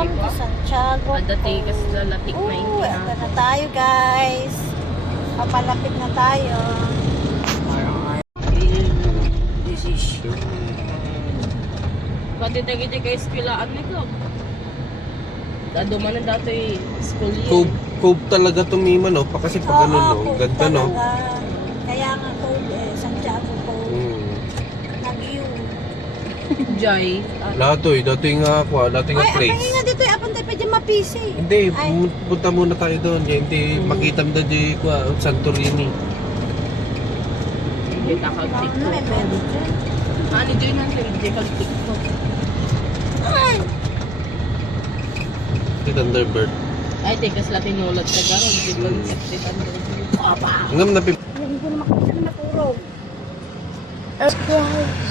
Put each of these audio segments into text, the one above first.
Welcome to Santiago. Adati kasi lalatik na Oo, ito na tayo guys. Papalapit na tayo. This is pati tagiti kay eskwilaan nito. Daduman na dati school yun. Cove talaga tumima, no? Pa kasi pag ano, no? Cove Ganda, no? talaga. Kaya nga Cove Santiago Cove. Nag-view. Jai. Dati nga ako, dati nga Ay, place. apangin nga dito, apang tayo pwede mapisi. Hindi, Ay. punta muna tayo doon. Hindi, makita mo di ko, Santorini. Hindi takag-tik. Ano, may pwede dyan. Ano dyan ang hindi kag-tiktok? Ay! Si Thunderbird. Ay, teka sila tinulad ka gano'n. Hindi ko si Thunderbird. Hanggang napip... Hindi ko na makita na natulog.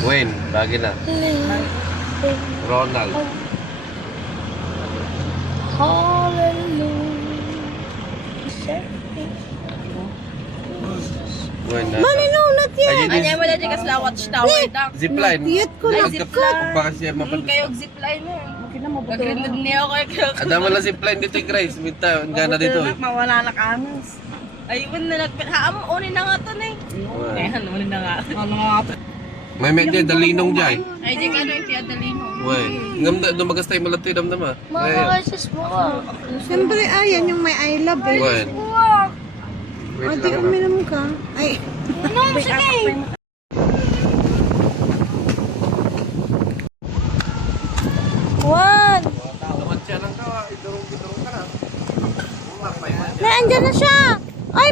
Gwen, lagi na. Ronald. Gwen, na. Maninunat yan! Ayun Ano yung mo dati kasi la watchtower daw. zipline. Natiyat ko na. Baka siya mapag... Kayo zipline mo. Okay na, mabuto Pag-rinod na. niya ako kayo. Adama lang zipline dito, Grace. Minta, ang gana dito. Eh. Mawala na kanos. Ayun na nagpilhaam. Unin na nga to na eh. Ayan, unin na nga. Ano nga to? May medya, dalinong dyan. Ay, di ka ano yung piyadalin mo. Gwen, ngam na magastay malatoy damdama. Siyempre, ayan yung may I love eh. Gwen. O, Wait di lang. uminom ka. Ay. Sige! Juan! Lamat siya ng kawa, idurong-idurong ka na. Naandyan na siya! Ay,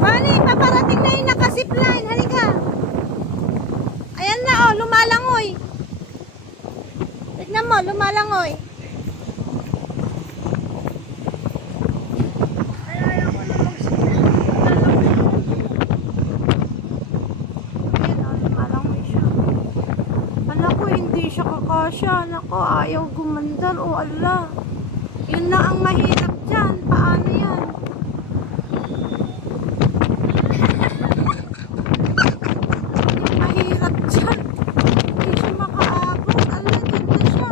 Mani, paparating na yung nakasipline. Halika. Ayan na, oh, lumalangoy. Tignan mo, lumalangoy. Ayan, oh, lumalangoy siya. Ala ko, hindi siya kakasya. Nako, ayaw gumandar. O, ala. Yun na ang mahirap dyan. Paano yan? Yung mahirap dyan. Hindi siya makaabot. Ala, dyan na siya.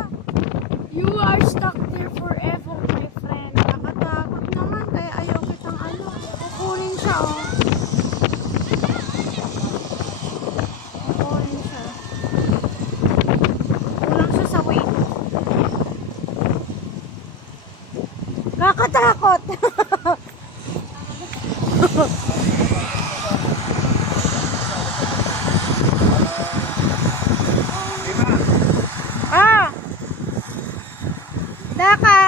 You are stuck there forever, my friend. Nakatakot naman. Kaya ayaw kitang ano. Kukunin siya, oh. Kukunin siya. Kulang siya sa weight. Kakatakot. Ah. Daka.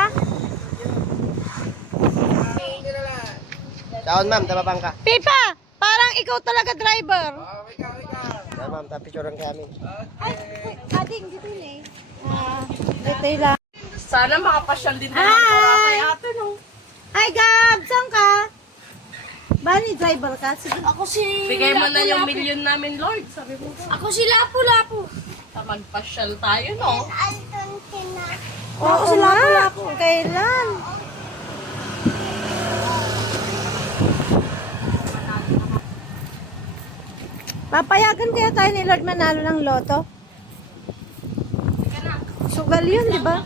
Taon ma'am, tababang ka. Pipa, parang ikaw talaga driver. Taon ma'am, tapicturean kami. Ay, ading dito eh. Dito lang. Sana makapasyal din na Hi! kay ate no. Ay, Gab, saan ka? Bani, driver ka? Sige. Ako si Bigay mo na yung million namin, Lord. Sabi mo. Ako si Lapu-Lapu. Magpasyal tayo, no? Oo, si Lapu-Lapu. Kailan? Papayagan kaya tayo ni Lord manalo ng loto? Sugal yun, di ba?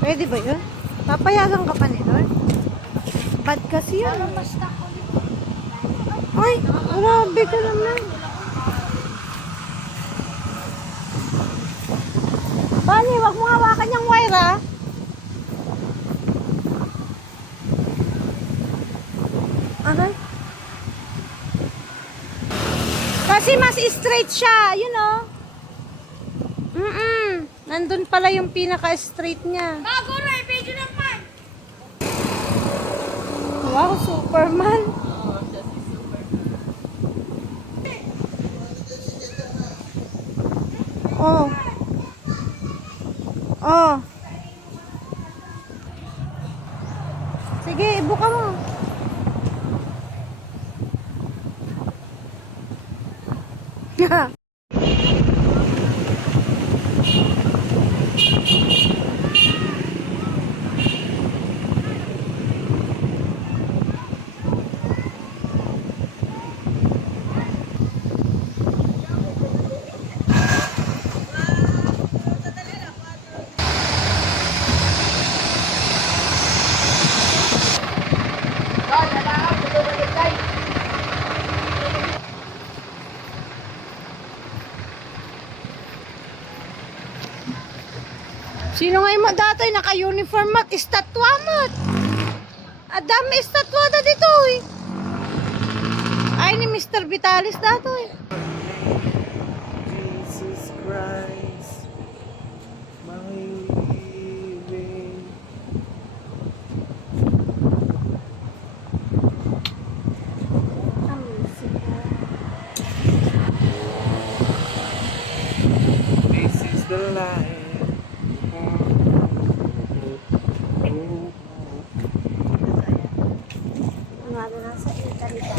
Pwede ba yun? Papayagan ka pa ni Lord? Bad kasi yun. Ay, grabe ka naman. Bani, wag mo hawakan yung wire, ah. Aray. Kasi mas straight siya, you know. Nandun pala yung pinaka-straight niya. Bago na, video na pa. Wow, Superman. Oh. Oh. Sige, ibuka mo. Sino nga yung datoy naka-uniform mat, estatwa mat. Adami estatwa da dito eh. Ay ni Mr. Vitalis datoy. Jesus Christ, my living. This is the life. Mga nasa internet.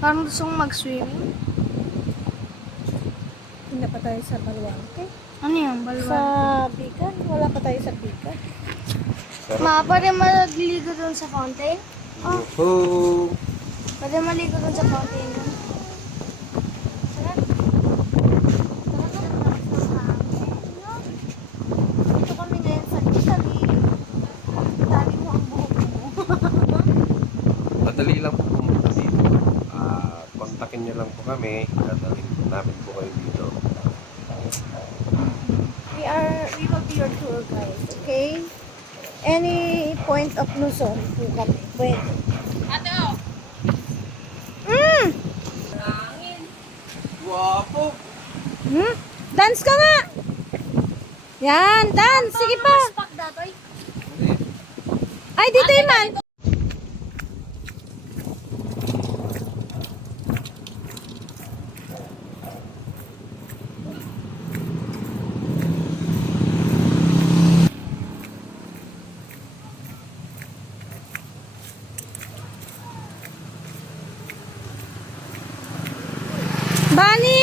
Parang gusto kong mag-swimming. Hindi pa tayo sa Balwante. Ano yung balwan? Sa Bigan? Wala pa tayo sa Bigan. Ma, pwede maligo dun sa fountain? Oh, Oh, pwede maligo dun sa fountain. Sarap. Dito kami ngayon sa Italy. Tali mo ang buhok mo. madali lang po pumunta dito. Kontakin niyo lang po kami. Dadalhin po namin po kayo dito. We will be your tour guide, okay? Any point of Luzon po kami. Pwede. Ato. Guwapo! Dance ka nga! Yan, dance! Sige pa! Pak datoy. Ay, dito yung man! Bani!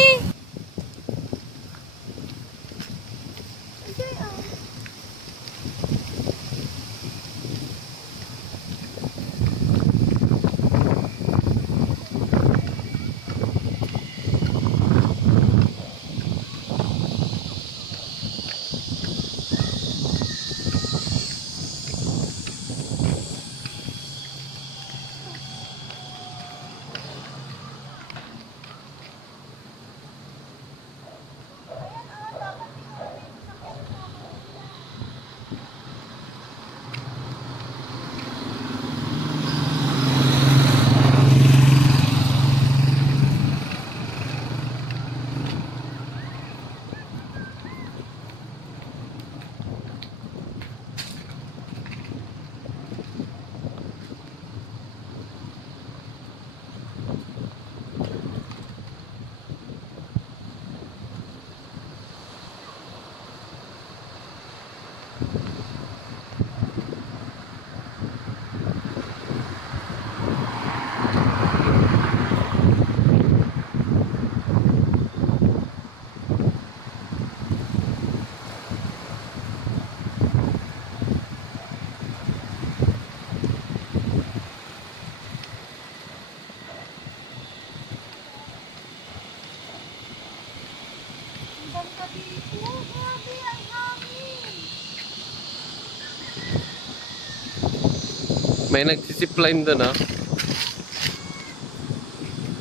May nagsisipline doon, ah.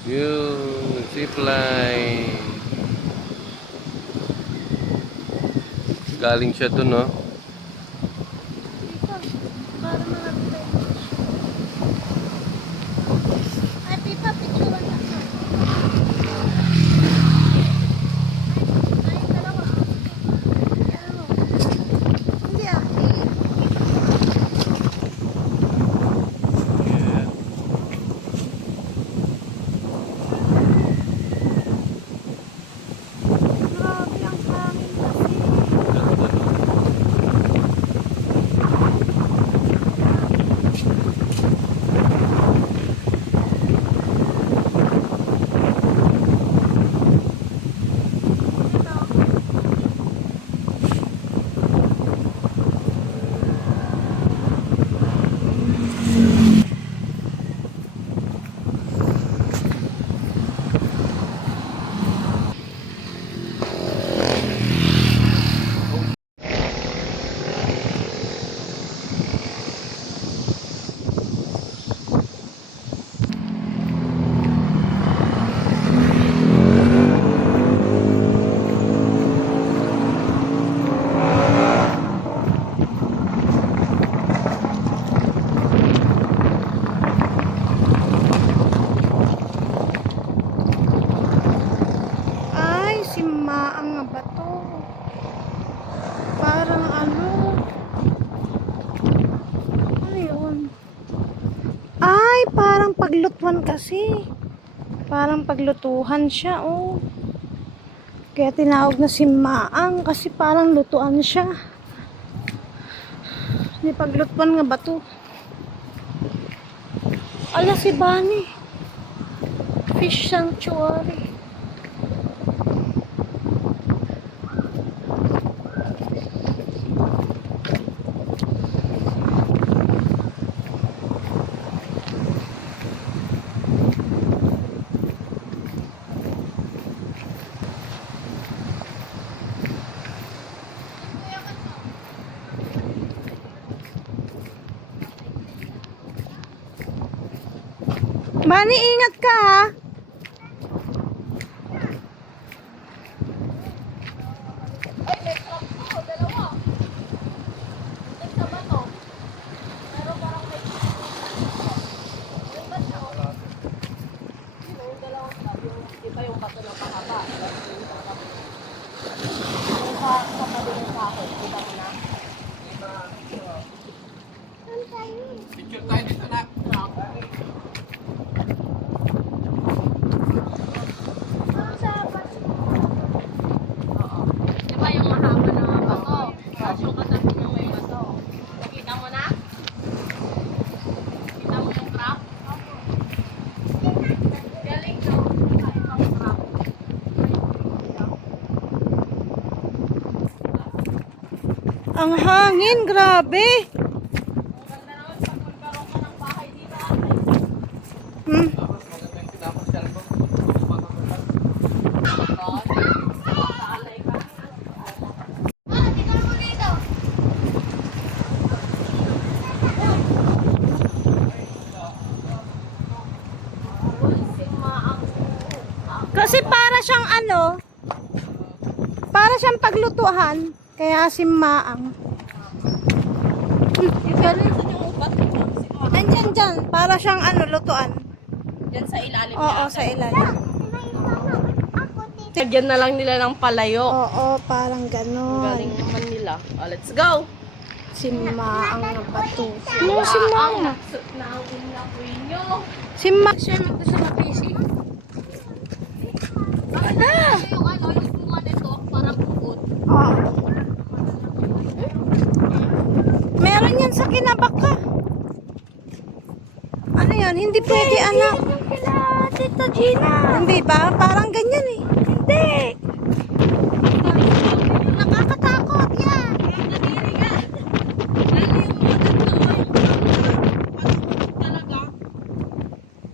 Yung zipline. Galing siya doon, no? Ay, Pipa, picture na. Ay, dalawa. Hindi ah. Grabe ang hangin kasi. Ganda, no? parang paglutuan kasi. Parang paglutuhan siya, oh. Kaya tinawag na si Maang kasi parang lutuan siya. Hindi paglutuan nga ba to? Ala si Bunny. Fish sanctuary. Bunny, ingat ka ha. Picture tayo dito na. Diba yung mahaba na mga bato? Tapos yung katabi niya may bato. Nakita mo na? Kita mo yung trap? Galing no? Ang trap. Ang hangin, grabe. Maganda naman pag magkaroon ka ng bahay dito. Hmm. Tapos maganda yung pinapasyal ko. Tingnan mo dito. Kasi para siyang ano, para siyang paglutuhan. Kaya si Maang. Galing sa yung upat. Andyan dyan, para siyang ano, lutuan. Yan sa ilalim Oo, sa ilalim. Lagyan na lang nila ng palayo. Oo, parang ganon. Galing naman nila. Oh, let's go! Si Maang na bato. No, si Maang. Naawin na po inyo. Si Maang. Siya magdasa na busy. Yung ano, yung bunga nito, parang bukod. Oo. Meron yan sa kinabaka. Ano yan? Hindi pwede, anak. Tita Gina. Hindi ba? Parang ganyan eh. Hindi. Nakakatakot yan. Nadiri ka. Lalo yung mga tatlo, talaga.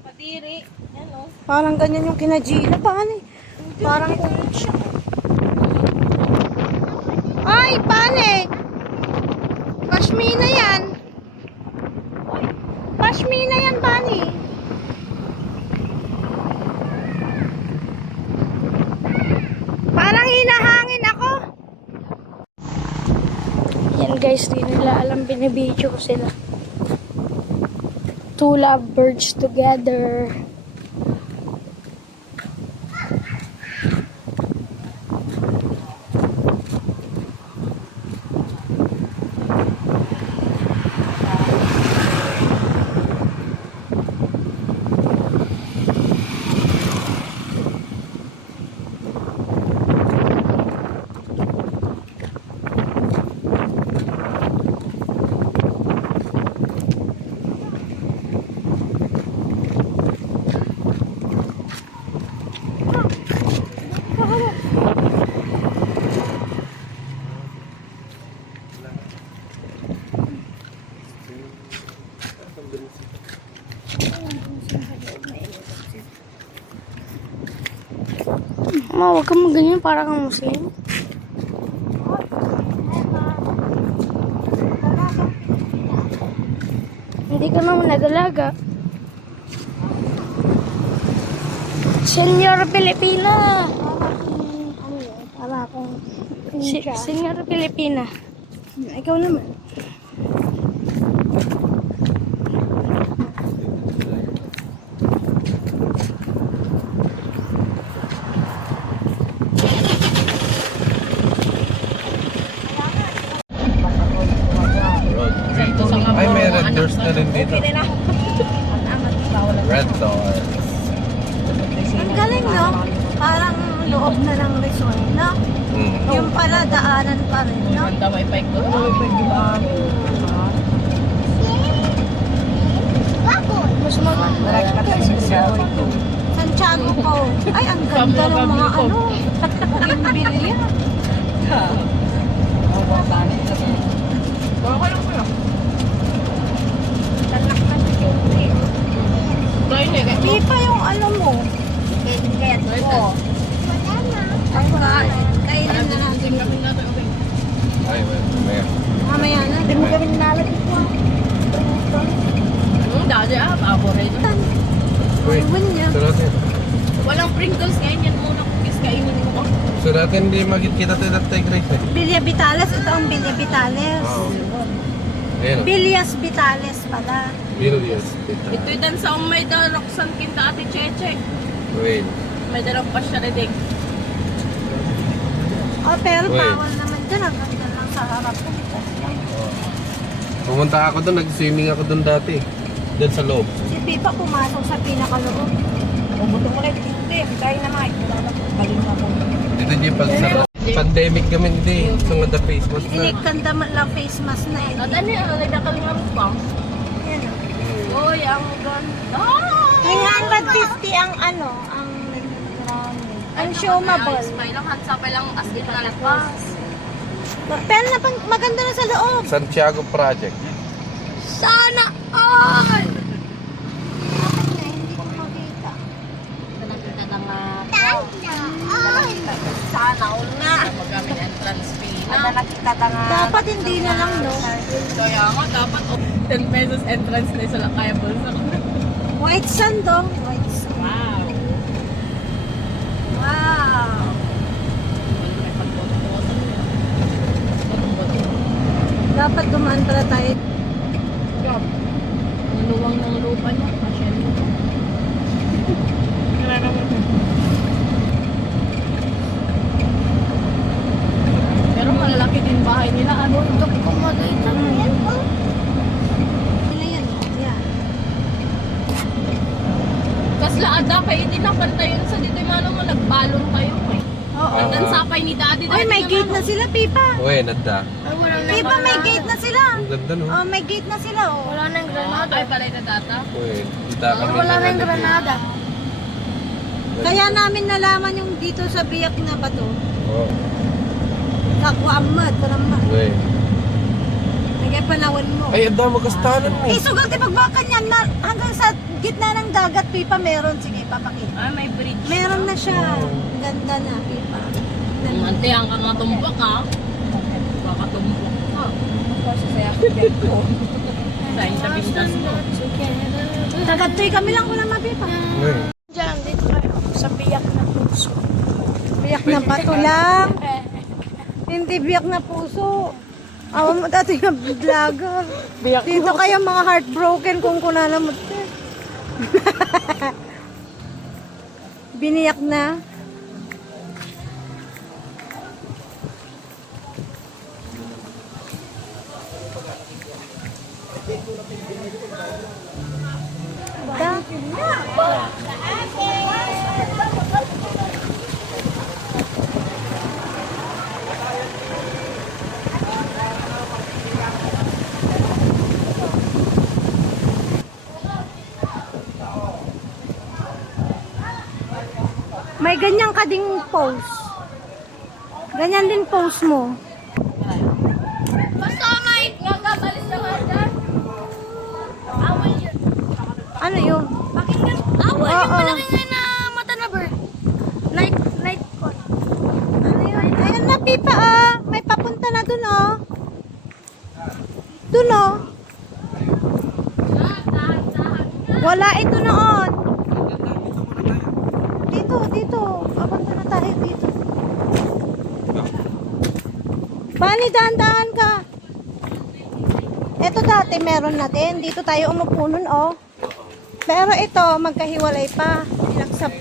Padiri. Yan o. Parang ganyan yung kina Gina. Paano eh? Parang siya. Ay, paano Pashmina yan. Pashmina yan, Bani. Parang hinahangin ako. Yan guys, di nila alam binibidyo ko sila. Two lovebirds together. Ma, huwag kang maganyan para kang Muslim. Hindi ka naman nag-alaga. Senyor Pilipina! Ano yun? Para akong Senyor Pilipina. Ikaw naman. Ay, may red doors na rin dito. Okay na. Ang angat daw. Red Doors. Ang galing, no? Parang loob na ng resort, no? Yung pala, daanan pa rin, no? Ganda wifi ko. Mas maganda. Santiago po. Ay, ang ganda ng mga ano. Bougainvillea. Di pa yung ano mo. Oo. Ay, kailan na natin. Ay, may. Mamaya na. Hindi mo kami nilalagay ko. Dati paborito. Uy, Iwan niya. so natin. Walang Pringles ngayon yan muna cookies kainin mo. So natin hindi magkita tayo ng take rate eh. Bilya Vitales. Ito ang Bilya Vitales. Oo. Ayun o. Bilias Vitales pala. Billions. Ito'y dan sa may darok san kinta ati Cheche. Wait. May darok pa siya rin. Oh, pero Wait. bawal naman dyan. Ang ganda lang sa harap ko. Pumunta ako doon, nag-swimming ako doon dati. Doon sa loob. Si Pipa pumasok sa pinakaloob. Buto mo lang dito eh. Kaya naman. Galing na po. Dito yung pag sa pandemic kami hindi. So nga the face mask na. Inikanda lang face mask na eh. At ano yung nagdakal nga mo pa? Yan o. Oy, ang ganda. 350 ang ano, ang showmable. May lang hansa pa lang as in na lakas. Pero maganda na sa loob. Santiago Project. Sana all! Hindi ko makita. Sana all nga. Magamit entrance fee na. Ada nakita nga. Dapat hindi na lang, no? Kaya nga, dapat 10 pesos entrance na isa lang kaya bulsa ko. White sand, dong. White sand. Wow. Wow. May pagboto-boto nila. Boto-boto. Dapat dumaan pala tayo. Ang luwang ng lupa niya. Masyal mo. Pero malalaki din bahay nila. Ano? Ito ko makita mo yan. Sila yan, yan. Kas laada kayo din nakanta yun sa dito yung ano mo. Nagbalon kayo eh. Oo. Andan sapay ni daddy. Ay, may gate na sila, Pipa. Uy, nanda. Pipa, may gate na sila. Ang ganda no? Oh, may gate na sila, oh. Wala nang granada. Ay, palay na data. Uy, kita kami. Wala nang granada. Kaya namin nalaman yung dito sa biyak na bato. Oo. Kakwa amad, karamad. Uy. Nagay panawan mo. Ay, ang dami kastanan mo. Eh, sugal tipagbaka niyan na hanggang sa gitna ng dagat, Pipa, meron. Sige, papakita. Ah, may bridge. Meron na siya. Ang ganda na, Pipa. Ante, ang ka nga tumbok ha. Baka tumbok ka. Dahil sa business mo. Tagatoy kami lang ko naman, Pipa. Uy. Diyan, dito kayo. Sa biyak na puso. Biyak na bato lang. Hindi biyak na puso. Awa mo dati yung vlogger. Dito kayo mga heartbroken kung kunalamot ka. Biniyak na. May ganyan ka ding pose. Ganyan din pose mo. Basta may gagabalis na nga dyan. Awal yun. Ano yun? Bakit ka? Awal Oo. yung malaki nga na mata na bird. Night con. Ano yun? Ayan na, Pipa, ah. May papunta na dun, oh. Dun, oh. Wala ito noon. Dito. Papunta na tayo dito. Bali, dahan-dahan ka. Ito dati meron na din. Dito tayo umupo nun, oh. Pero ito, magkahiwalay pa. Binaksak.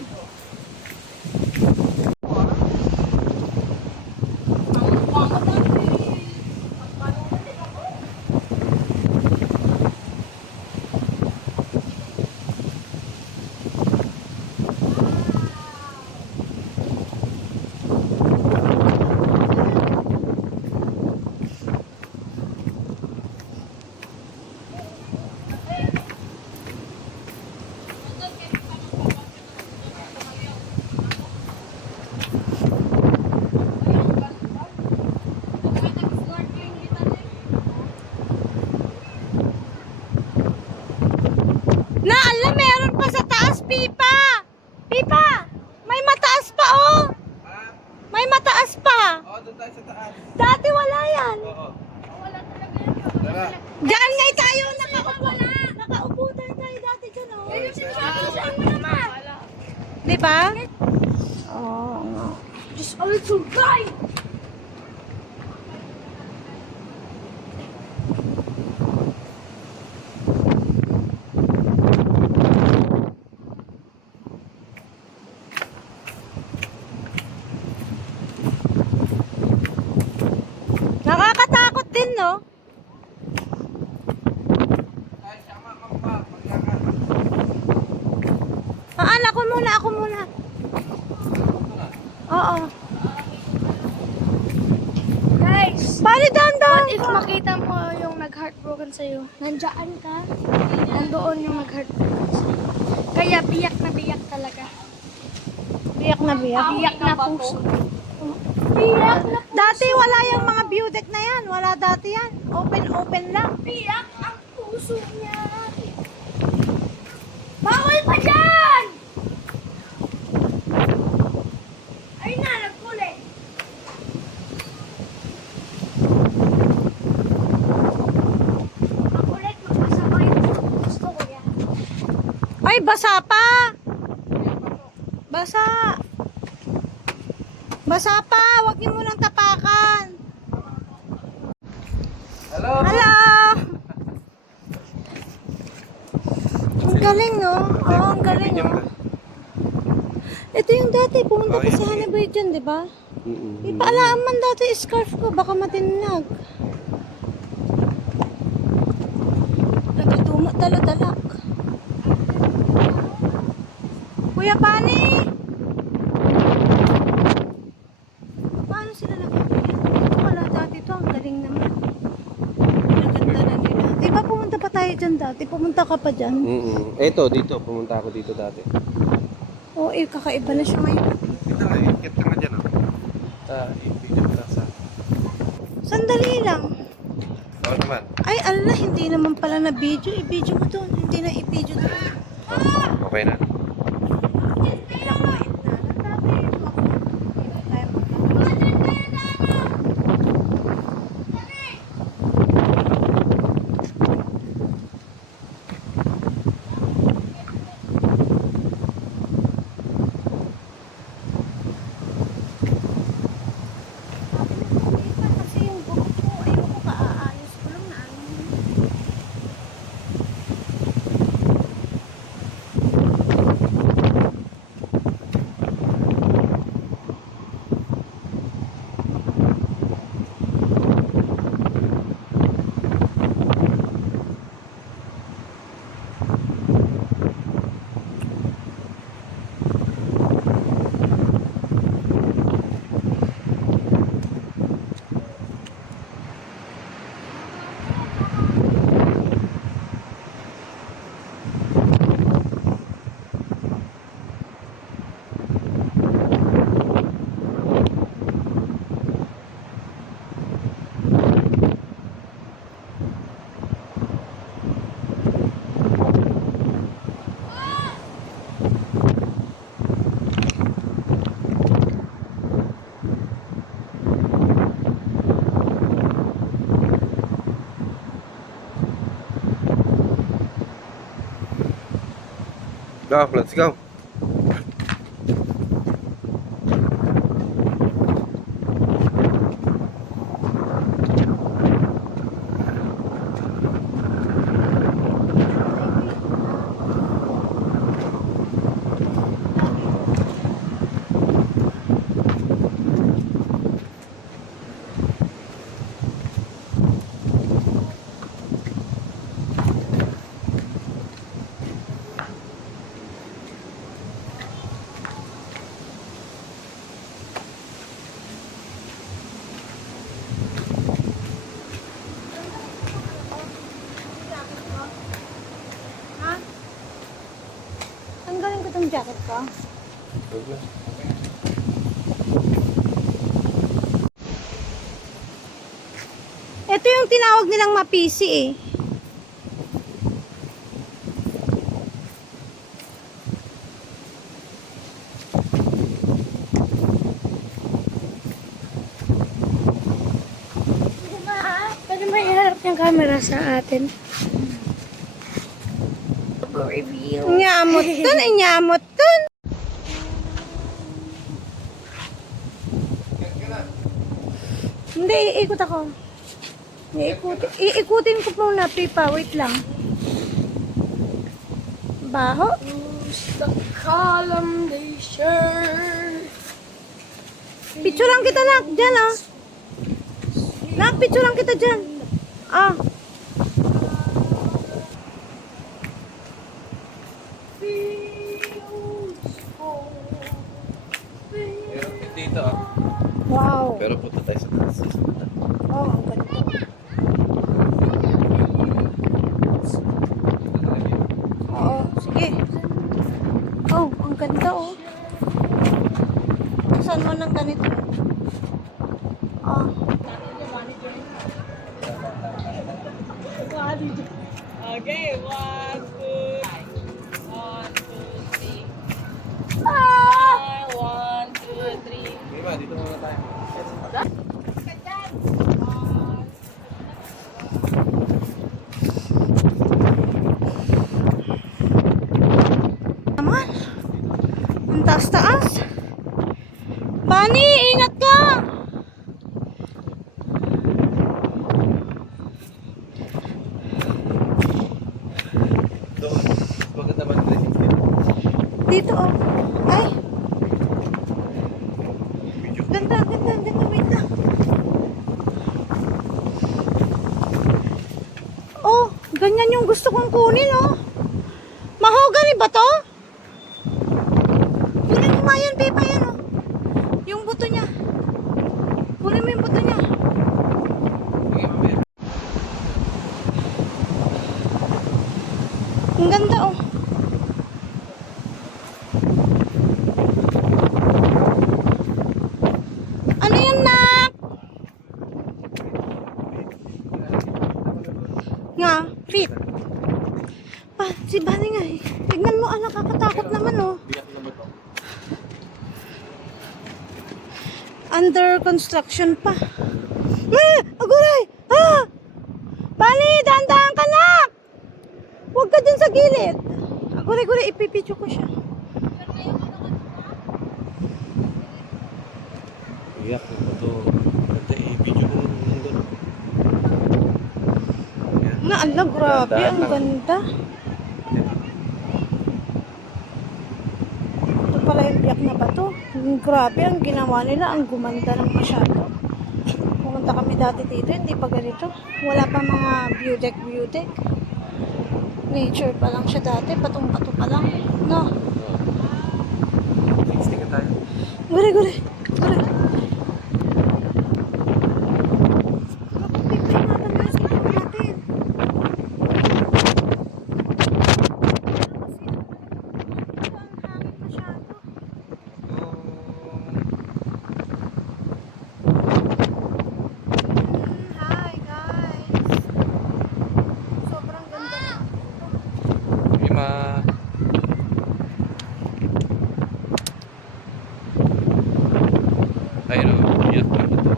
Diyan nga tayo, nakaupo na. Nakaupo tayo dati dyan, oh. Di ba? Oo, nga. Just a little guy. Nakakatakot din, no? Ako muna. Oo. Guys, Bali, down. what if makita mo yung nag-heartbroken sa'yo? Nandiyan ka, nandoon yung nag-heartbroken sa'yo. Kaya biyak na biyak talaga. Biyak na biyak. Biyak na puso. Biyak na puso. Dati wala yung mga view deck na yan. Wala dati yan. Open lang. Biyak ang puso niya. Bawal pa dyan! Ay na, nagkulit. Makulit, magpasabay. Gusto ko yan. Ay, basa pa. Basa. Basa pa. Huwag niyo munang tapakan. Hello! Hello! Ang galing, no? Oo, ang galing, no? Ito yung dati. Pumunta ka sa Hanaboy dyan, di ba? Ipaalaan man dati scarf ko. Baka matinag. Nagtutuma dala-dalak. Kuya Pani! Paano sila nakakita? Ito wala dati to. Ang galing naman. Pinaganda na nila. Di ba pumunta pa tayo dyan dati? Pumunta ka pa dyan? Eto, dito. Pumunta ako dito dati. Oo, kakaiba na siya ngayon. Ito nga, ikit ka nga dyan, oh. I-video ko lang sa... Sandali lang. Oo naman. Ay, ala, hindi naman pala na video. I-video mo doon. Hindi na i-video doon. Okay na. Kasi yung buhok ko, ayoko ka-aayos ko lang na ano. Go, let's go. Ha? Tanggalin ko tong jacket ko. Ito yung tinawag nilang mapisi eh. Pero mahirap yung camera sa atin. Review. Inyamot dun, inyamot dun. Hindi, iikot ako. Iikutin ko muna, Pipa. Wait lang. Baho. The column they share. Picturean kita, nak. Diyan, ah. Nak, picturean kita dyan. Ah. Dito ah. Wow. Pero punta tayo sa taas. Oh, ang ganda. Oo, sige. Oh, ang ganda, oh. Saan mo ng ganito? Ah. Okay, 1, 2, 3. Ah! 1, 2, 3. Diba, dito muna tayo. Naman. Ang taas-taas. Bunny, ingat ka! Doon. Maganda man 360. Dito, oh. Ay. Ganda, ganda, ganda. Wait lang. Oh, ganyan yung gusto kong kunin, oh. Mahogany ba to? Kunin mo nga yan, Pipa, yan, oh. Yung buto niya. Kunin mo yung buto niya. Sige, mamaya. Ang ganda, oh. Ano yan, nak? Nga, fit. Pa, si Bunny nga eh. Tignan mo, anak, nakakatakot naman, oh. Biyak na ba to? Under construction pa. Ah! Aguray! Ah! Bunny, dahan-dahan ka, nak! Huwag ka dun sa gilid. Aguray-guray, ipipidyo ko siya. Biyak na ba to? Ganda eh, video ko nandun. Yan. Na, ala, grabe, Dahan-dahan ang lang. ganda. Ito pala yung biyak na bato. Grabe, ang ginawa nila, ang gumanda ng masyado. Pumunta kami dati dito, hindi pa ganito. Wala pa mga view deck. Nature pa lang siya dati, patong-pato pa lang. No? 60 ka tayo. Gure. Hi guys. Sobrang ganda na. Lima. Ayun o, biyak na ba to?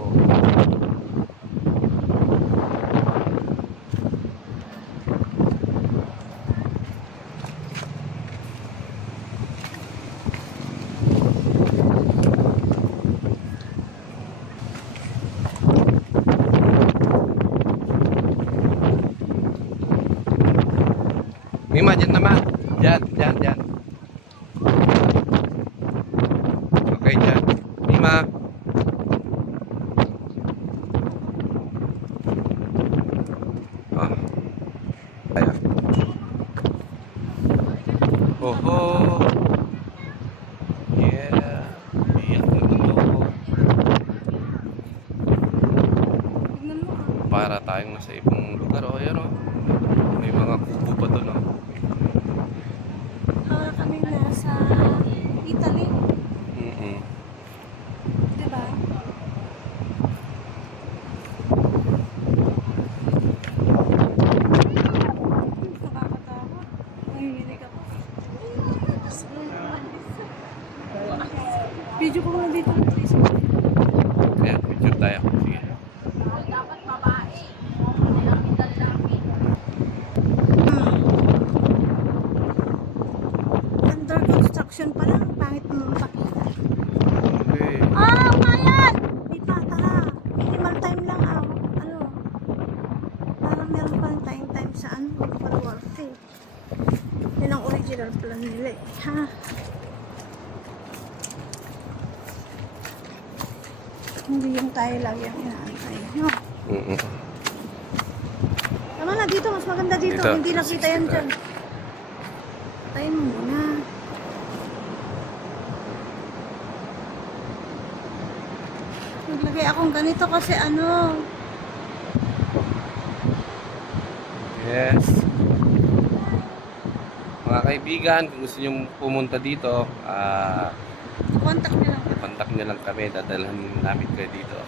Mima, dyan naman. Dyan. Okay, dyan. Mima. Ah. Ayan. Oho. Yeah. Iyak na to. Tignan mo. Para tayong nasa ibang lugar. O, ayan o. May mga kubo pa doon o. Para kami nasa Italy, Mm-mm. di ba? Nakakatakot. Nanginginig ako. Video ko nga dito ng Facebook. Ayan, picture tayo. Sige. Dapat babae. dyan pa lang. Pangit mo makita. Hindi. Ah, umayan! Pipa, tara. Minimal time lang, ano. Parang meron pa rin time sa ano. Pag-worth eh. Yun ang original plan nila eh. Ha? Hindi yung tayo lagi ang inaantay. No? Mm-mm. Tama na, dito. Mas maganda dito. Dito. Hindi nakita yan dyan. Patayin mo muna. Naglagay akong ganito kasi ano. Yes. Mga kaibigan, kung gusto nyo pumunta dito, Contact nyo lang. contact nyo lang kami, dadalhan namin kayo dito.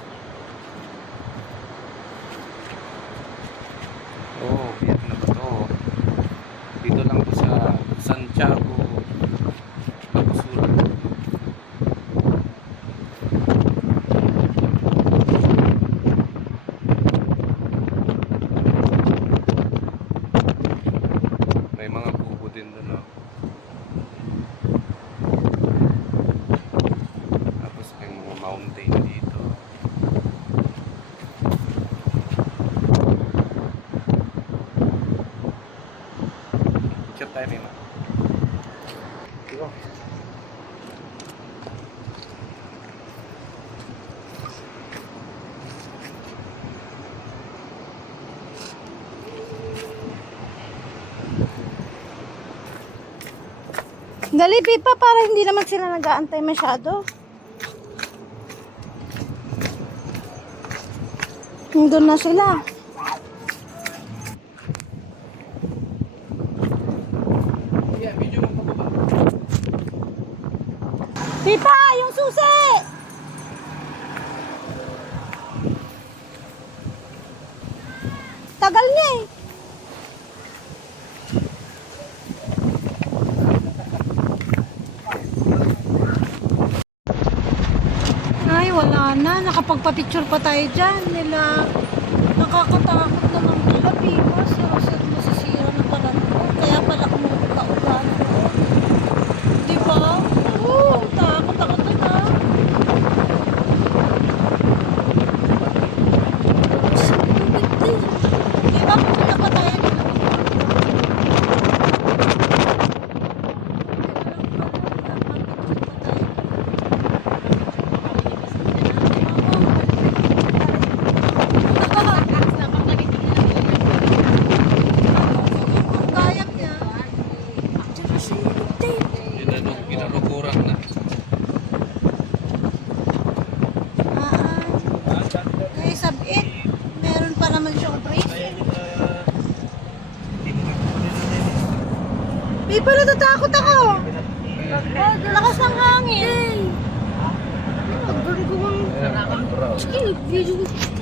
Oh, biyak na ba to? Dito lang to sa Santiago, Pagusura. May mga kubo din doon, no? Tapos may mga mountain dito. Picture tayo, Mima. Diba? Dali, Pipa, para hindi naman sila nag-aantay masyado. Nandun na sila. Pipa, yung susi! Tagal niya eh. Ay, wala na. Nakapagpa-picture pa tayo dyan. Nakakatakot naman pala, Pipa. Masisira na pala mo. Kaya pala kumukaugan ko. Diba? Oo, takot ako dun ha. Diba, pupunta pa tayo dun. Kayap niya. Tsaka si Dave. Ginarukurang na. Kaya sabit, meron pa naman siyang brace. Pipa, natatakot ako. Lakas ng hangin. Ang galing ko. Sige, video.